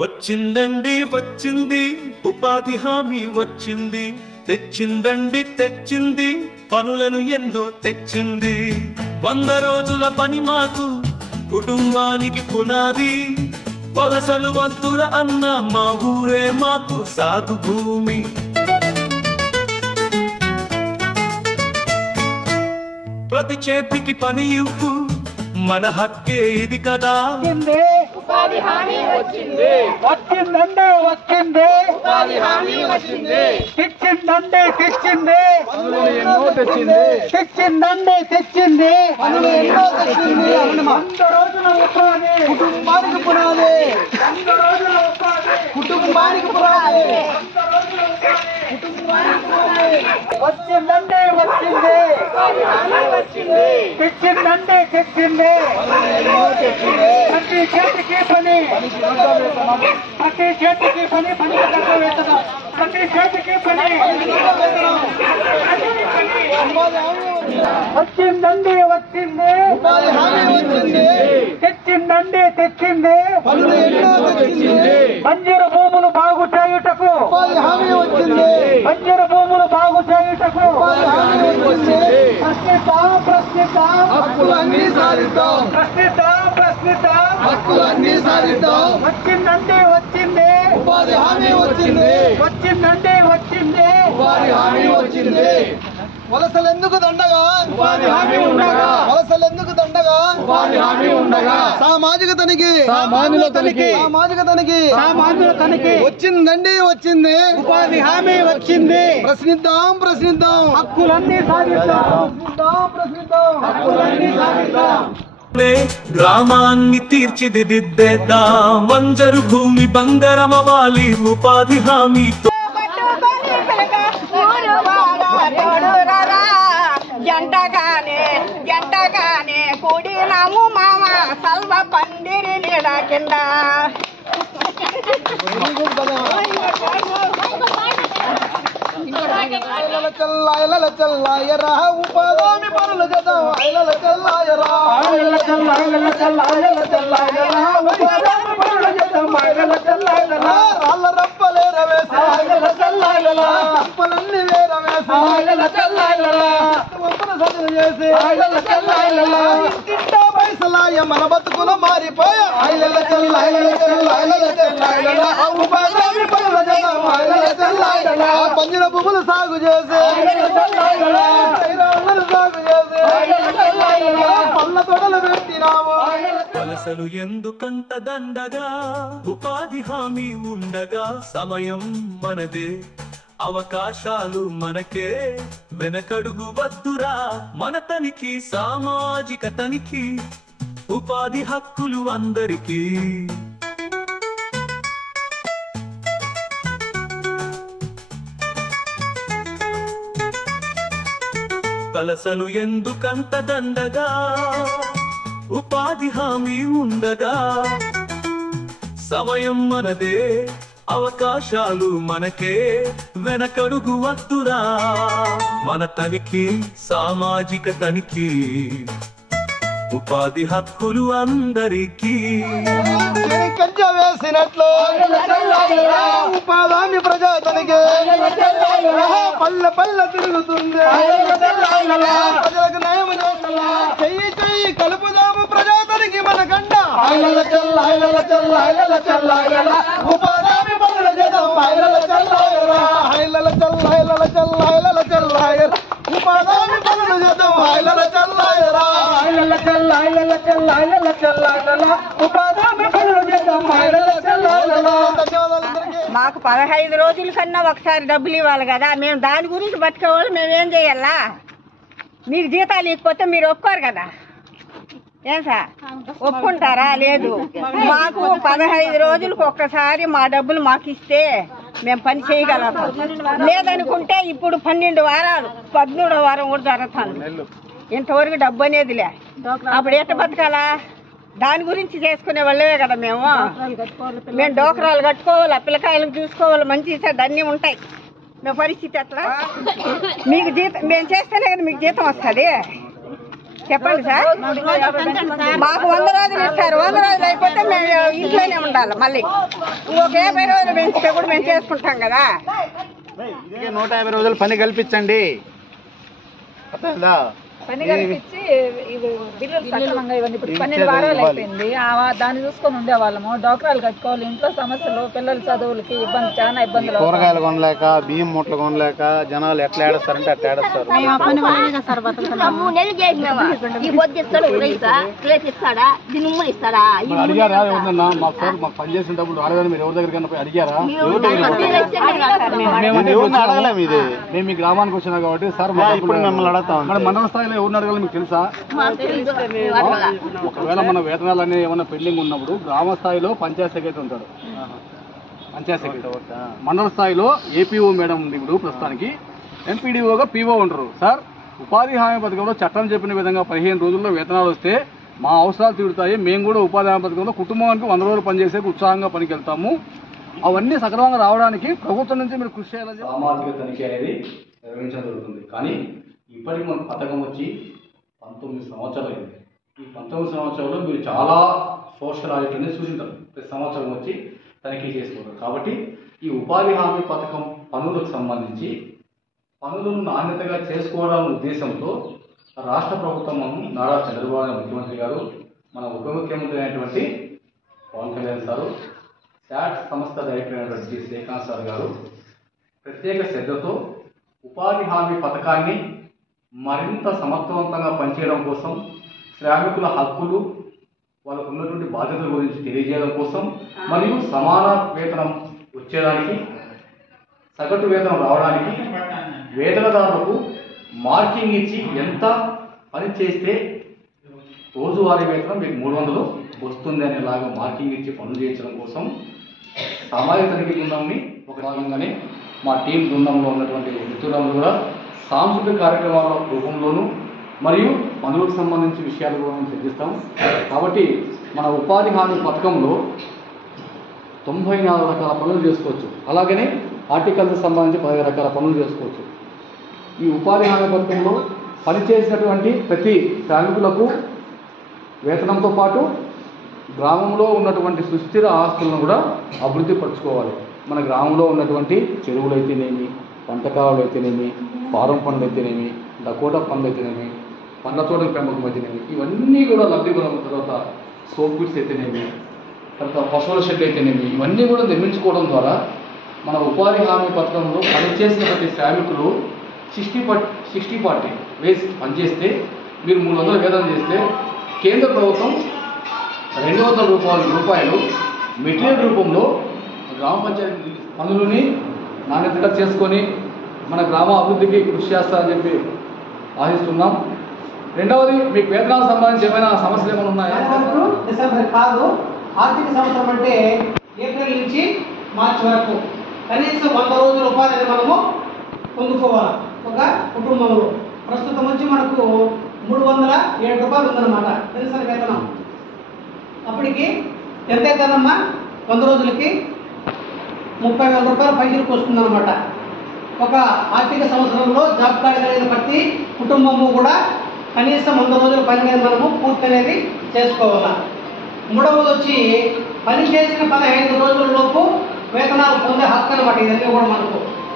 వచ్చిందండి వచ్చింది ఉపాధి హామీ వచ్చింది, తెచ్చిందండి తెచ్చింది పనులను ఎన్నో తెచ్చింది. 100 రోజుల పని మాకు కుటుంబానికి పునాది, వలసలు వద్దుర అన్న మా ఊరే మాకు సాగు భూమి. ప్రతి చేతికి పని ఇవ్వు మన హక్కే ఇది కదా. ఉపాధి హామీ వచ్చింది, వచ్చిందండి వచ్చింది, ఉపాధి హామీ వచ్చింది, తెచ్చిందండి తెచ్చింది, పనులు ఎన్నో తెచ్చింది, తెచ్చిందండి తెచ్చింది, పనులు ఎన్నో తెచ్చింది. 100 రోజుల ఉపాధి కుటుంబానికి పునాది, 100 రోజుల ఉపాధి కుటుంబానికి పునాది, వచ్చిందండి వచ్చింది, ఉపాధి హామీ వచ్చింది, తెచ్చిందండి తెచ్చింది, ఎన్నో తెచ్చింది. ప్రతి చేతికి పని, ప్రతి చేతికి పని, పనికి తగ్గ వేతనం, ప్రతి చేతికి పని, వచ్చిందండి వచ్చింది, ఉపాధి హామీ వచ్చింది, తెచ్చిందండి తెచ్చింది, పనులు ఎన్నో తెచ్చింది. బంజరు భూములు బాగు చేయుటకు, ఉపాధి హామీ వచ్చింది, బంజరు భూములు బాగు చేయుటకు ఉపాధి హామీ వచ్చింది. ప్రశ్నిద్దాం ప్రశ్నిద్దాం హక్కులన్నీ సాధిద్దాం, ప్రశ్నిద్దాం హక్కులన్నీ సాధిద్దాం. వచ్చిందండి వచ్చింది, ఉపాధి హామీ వచ్చింది, వచ్చిందండి వచ్చింది, ఉపాధి హామీ వచ్చింది. వలసలెందుకు దండగా, ఉపాధి హామీ ఉండగా, వలసలెందుకు దండగా, ఉపాధి హామీ ఉండగా, సామాజిక తనిఖీ, సామాన్యుల తనిఖీ, సామాజిక తనిఖీ, సామాన్యుల తనిఖీ, వచ్చిందండి వచ్చింది, ఉపాధి హామీ వచ్చింది. ప్రశ్నిద్దాం ప్రశ్నిద్దాం, హక్కులన్నీ సాధిద్దాం, ప్రశ్నిద్దాం. హక్కులన్నీ సాధిద్దాం. గ్రామాన్ని తీర్చిదిద్దేద్దాం, వంజరు భూమి బంగారమవాలి ఉపాధి హామీతో. జంటగానే కూడినాము మామ సల్వ పందిరి నీడ కింద. ఐలల చల్లాయరా ఉపాధి పనులు చేద్దాం, ఐలల చల్లాయరా, రాళ్ళ రప్పలేర వేసా, రప్పలన్నీ వేర వేసా, ఒప్పన సదులు చేసి ఇంటింటా పైసలాయ మన బతుకులు మారిపోయా. ఐలల చల్ల ఐలల చల్ల ఐలల చల్ల ఐలల ఉపాధి పనులు చేద్దాం, ఐలల చల్ల ఐలల పంజర భూములు సాగు చేసి, సాగు చేసి పళ్ళ తొడలు పెట్టినాము. వలసలు ఎందుకంత దండగా, ఉపాధి హామీ ఉండగా, సమయం మనదే అవకాశాలు మనకే, వెనకడుగు వద్దురా మన తనిఖీ, సామాజిక తనిఖీ, ఉపాధి హక్కులు అందరికీ. వలసలు ఎందుకంత దండగా, ఉపాధి హామీ ఉండగా, సమయం మనదే అవకాశాలు మనకే, వెనకడుగు వద్దురా మన తనిఖీ, సామాజిక తనిఖీ, ఉపాధి హక్కులు అందరికీ. కంచె వేసినట్లు ఉపాధి ప్రజాతనికి పల్లె పల్లె తిరుగుతుంది, ప్రజలకు న్యాయం చేయాలా, చెయ్యి చెయ్యి కలుపుదాము ప్రజాతనికి మన గంట. ఉపాధి పనులు చేద్దాం, ఐలల చల్లాయరా, ఐలల చల్ల ఐలల చల్ల ఐలల చల్లాయర, ఉపాధి పనులు చేద్దాం, ఐలల చల్లాయరా, మాకు 15 రోజుల కన్నా ఒకసారి డబ్బులు ఇవ్వాలి కదా, మేము దాని గురించి బతికేవాళ్ళు మేమేం చేయాలా? మీకు జీతాలు ఇకపోతే మీరు ఒప్పుకోరు కదా, ఏం సార్ ఒప్పుకుంటారా? లేదు. మాకు 15 రోజులకు ఒక్కసారి మా డబ్బులు మాకు ఇస్తే మేము పని చేయగలుగుతాం. లేదనుకుంటే ఇప్పుడు 12 వారాలు 13వ వారం కూడా జరుగుతుంది, ఇంతవరకు డబ్బు అనేది లే. అప్పుడు ఎట్ట బతకాలా? దాని గురించి చేసుకునే వాళ్ళే కదా మేము. డోకరాలు కట్టుకోవాలి, పిల్లకాయలకు చూసుకోవాలి, మంచి చెడ్డ అన్నీ ఉంటాయి. మీ పరిస్థితి ఎట్లా? మీకు జీతం మేము చేస్తేనే కదా మీకు జీతం వస్తుంది. చెప్పండి సార్. మాకు 100 రోజులు ఇస్తారు. 100 రోజులు అయిపోతే మేము ఇంట్లోనే ఉండాలి. మళ్ళీ ఇంకొక 50 రోజులు పెంచితే కూడా మేము చేసుకుంటాం కదా. 150 రోజులు పని కల్పించండి. అర్థమైందా? పని కల్పించి బిల్లులు సక్రమంగా ఇవ్వండి. ఇప్పుడు 12 వారాలు అయిపోయింది. దాన్ని చూసుకొని ఉండేవాళ్ళము. డోక్రాలు కట్టుకోవాలి, ఇంట్లో సమస్యలు, పిల్లల చదువులకి ఇబ్బంది, చాలా ఇబ్బందులు. కూరగాయలు కొనలేక, బియ్యం మూటలు కొనలేక జనాలు ఎట్లా ఏడుస్తారంటే అట్లా ఏడుస్తారు. 3 నెలలు చేసినావా? ఈ పొద్దు ఇస్తాడు, ప్లేట్ ఇస్తాడా, దినుమ్ములు ఇస్తాడా? అడిగారా ఎవరన్నా? మాకు పని చేసినప్పుడు అడగని మీరు ఎవరి దగ్గర పోయి అడిగారా? అడగలేము. ఇది మేము మీ గ్రామానికి వచ్చినా కాబట్టి సార్ ఇప్పుడు మిమ్మల్ని అడుగుతాం. మన మండల స్థాయిలో ఎవరిని అడగాలి మీకు తెలుసా? ఒకవేళ మన వేతనాలు అనేవి ఏమైనా పెండింగ్ ఉన్నప్పుడు గ్రామ స్థాయిలో పంచాయత్ సెక్రటరీ ఉంటాడు. పంచాయత్ సెక్రటరీ మండల స్థాయిలో ఏపీఓ మేడం ఉంది. ఇప్పుడు ప్రస్తుతానికి ఎంపీడీఓగా పీఓ ఉంటారు. సార్ ఉపాధి హామీ పథకంలో చట్టం చెప్పిన విధంగా 15 రోజుల్లో వేతనాలు వస్తే మా అవసరాలు తీరుతాయి. మేము కూడా ఉపాధి హామీ పథకంలో కుటుంబానికి 100 రోజులు పనిచేసే ఉత్సాహంగా పనికి వెళ్తాము. అవన్నీ సక్రమంగా రావడానికి ప్రభుత్వం నుంచి మీరు కృషి చేయాలని సామాజిక తనిఖీ అనేది నిర్వహించడం జరుగుతుంది. కానీ ఇప్పటికి మన పథకం వచ్చి 19 సంవత్సరాలు అయింది. ఈ 19 సంవత్సరాల్లో మీరు చాలా సోషల్ ఆడిట్ అనేది చూసింటారు. ప్రతి సంవత్సరం వచ్చి తనిఖీ చేసుకుంటారు. కాబట్టి ఈ ఉపాధి హామీ పథకం పనులకు సంబంధించి పనులను నాణ్యతగా చేసుకోవడం ఉద్దేశంతో రాష్ట్ర ప్రభుత్వం నారా చంద్రబాబు నాయుడు ముఖ్యమంత్రి గారు, మన ఉప ముఖ్యమంత్రి అయినటువంటి పవన్ కళ్యాణ్ సారు, శాట్ సంస్థ డైరెక్టర్ అయినటువంటి శ్రీకాంత్ సార్ గారు ప్రత్యేక శ్రద్ధతో ఉపాధి హామీ పథకాన్ని మరింత సమర్థవంతంగా పనిచేయడం కోసం, శ్రామికుల హక్కులు, వాళ్ళకు ఉన్నటువంటి బాధ్యతల గురించి తెలియజేయడం కోసం, మరియు సమాన వేతనం వచ్చేదానికి, సగటు వేతనం రావడానికి వేతనదారులకు మార్కింగ్ ఇచ్చి ఎంత పని చేస్తే రోజువారీ వేతనం మీకు 300 వస్తుంది అనేలాగా మార్కింగ్ ఇచ్చి పనులు చేయించడం కోసం సామాజిక తనిఖీ బృందాన్ని ఒక భాగంగానే మా టీం బృందంలో ఉన్నటువంటి మిత్రులను కూడా సాంస్కృతిక కార్యక్రమాల రూపంలోనూ మరియు పనులకు సంబంధించి విషయాలు కూడా మేము చర్చిస్తాం. కాబట్టి మన ఉపాధి హామీ పథకంలో 94 రకాల పనులు చేసుకోవచ్చు. అలాగనే హార్టికల్చర్ సంబంధించి 10 రకాల పనులు చేసుకోవచ్చు. ఈ ఉపాధి హామీ పథకంలో పనిచేసినటువంటి ప్రతి శ్రామికులకు వేతనంతో పాటు గ్రామంలో ఉన్నటువంటి సుస్థిర ఆస్తులను కూడా అభివృద్ధి పరచుకోవాలి. మన గ్రామంలో ఉన్నటువంటి చెరువులు అయితేనేమి, పంటకాలు అయితేనేమి, ఫారం పనులు అయితేనేమి, డకోటా పనులు అయితేనేమి, పండ్ల తోటల పెంపకం అయితేనేమి, ఇవన్నీ కూడా లబ్ధి పొందిన తర్వాత సోప్ గిట్స్ అయితేనేమి, తర్వాత పశువుల షెడ్ అయితేనేమి, ఇవన్నీ కూడా నిర్మించుకోవడం ద్వారా మన ఉపాధి హామీ పథకంలో పనిచేసిన ప్రతి శ్రామికులు 60-40 వేసి పనిచేస్తే మీరు 300 వేతనం చేస్తే కేంద్ర ప్రభుత్వం 200 రూపాయలు మెటీరియల్ రూపంలో గ్రామ పంచాయతీ పనులని నాణ్యతగా చేసుకొని మన గ్రామ అభివృద్ధికి కృషి చేస్తారని చెప్పి ఆశిస్తున్నాం. రెండవది, మీకు వేతనాలకు సంబంధించి ఏమైనా సమస్యలు ఏమైనా ఉన్నాయా? డిసెంబర్ కాదు, ఆర్థిక సంవత్సరం అంటే ఏప్రిల్ నుంచి మార్చి వరకు కనీసం 100 రోజుల ఉపాధిని మనము పొందుకోవాలి ఒక కుటుంబంలో. ప్రస్తుతం వచ్చి మనకు 307 రూపాయలు ఉందన్నమాట పెన్షన్ వేతనం. అప్పటికి ఎంత అవుతుందమ్మా? 100 రోజులకి 30,000 రూపాయలు పైసలకు వస్తుందన్నమాట. ఒక ఆర్థిక సంవత్సరంలో జాబ్ కార్డు కలిగిన ప్రతి కుటుంబము కూడా కనీసం 100 రోజుల పని మీద మనము పూర్తి అనేది చేసుకోవాలి. మూడవది వచ్చి పని చేసిన 15 రోజుల లోపు వేతనాలు పొందే హక్కు అనమాట.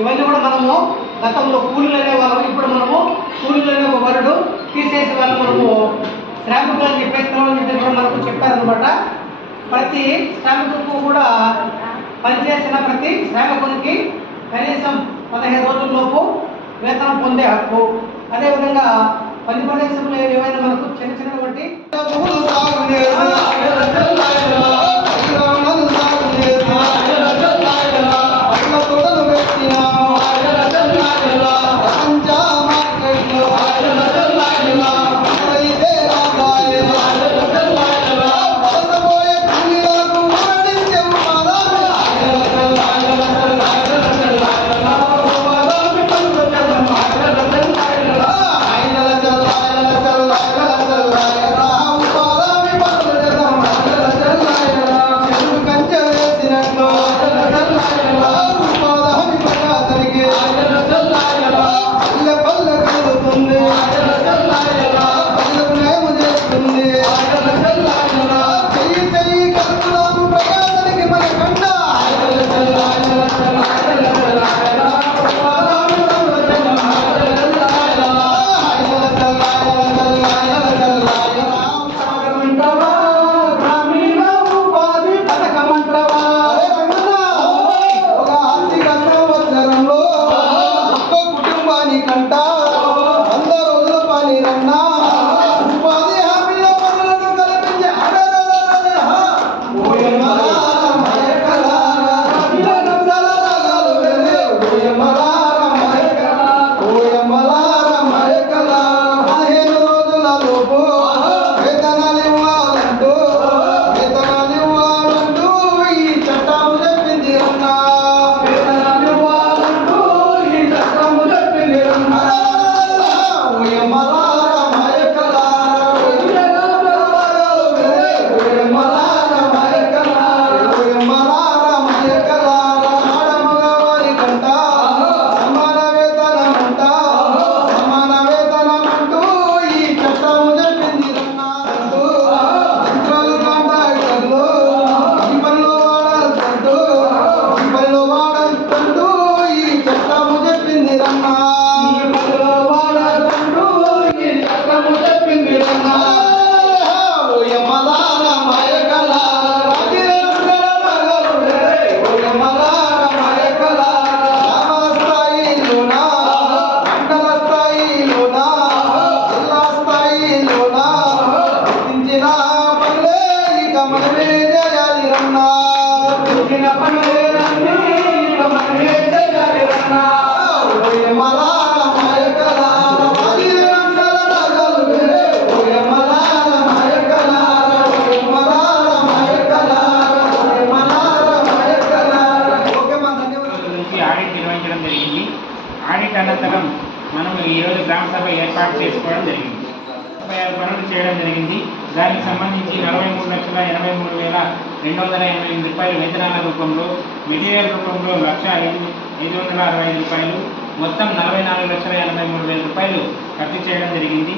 ఇవన్నీ కూడా మనము గతంలో కూలీలు అనేవాళ్ళం, ఇప్పుడు మనము కూలీలు అనే ఒక వరుడు తీసేసే వాళ్ళు మనము శ్రామికులను చెప్పేస్తున్నామని చెప్పి కూడా మనకు చెప్పారనమాట. ప్రతి శ్రామికులకు కూడా పనిచేసిన ప్రతి శ్రామికునికి కనీసం 15 రోజుల లోపు వేతనం పొందే హక్కు. అదేవిధంగా పని ప్రదేశంలో ఏవైనా మనకు చిన్న చిన్నటువంటి ఆడిట్ నిర్వహించడం జరిగింది. ఆడిట్ అనంతరం మనం ఈరోజు గ్రామ సభ ఏర్పాటు చేసుకోవడం జరిగింది. 36 పనులు చేయడం జరిగింది. దానికి సంబంధించి 43,83,288 రూపాయలు వేతనాల రూపంలో, మెటీరియల్ రూపంలో 1,565,065 రూపాయలు, మొత్తం 44,83,000 రూపాయలు ఖర్చు చేయడం జరిగింది.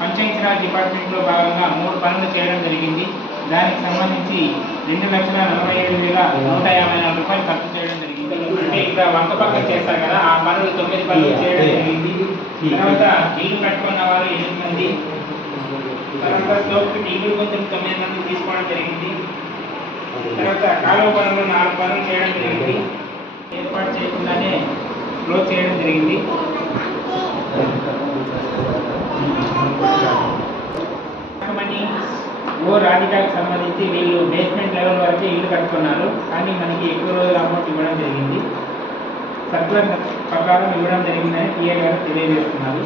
పంచాయతీరాజ్ డిపార్ట్మెంట్లో భాగంగా 3 పనులు చేయడం జరిగింది. దానికి సంబంధించి 2,47,154 రూపాయలు ఖర్చు చేయడం జరిగింది. అంటే ఇక్కడ వంక పక్క చేస్తారు కదా, ఆ పనులు 9 పనులు చేయడం జరిగింది. తర్వాత ఇల్లు కట్టుకున్న వారు 8 మంది, తర్వాత స్టోక్ ఇల్లు కొంచెం 9 మంది తీసుకోవడం జరిగింది. తర్వాత కాలువ పనులు 4 పనులు చేయడం జరిగింది. ఏర్పాటు చేయకుండానే క్లోజ్ చేయడం జరిగింది. రాధికాకి సంబంధించి వీళ్ళు బేస్మెంట్ లెవెల్ వరకే ఇల్లు కట్టుకున్నారు, కానీ మనకి ఎక్కువ రోజులు అమౌంట్ ఇవ్వడం జరిగింది. సర్కులర్ ప్రకారం ఇవ్వడం జరిగిందని టీఏ గారు తెలియజేస్తున్నారు.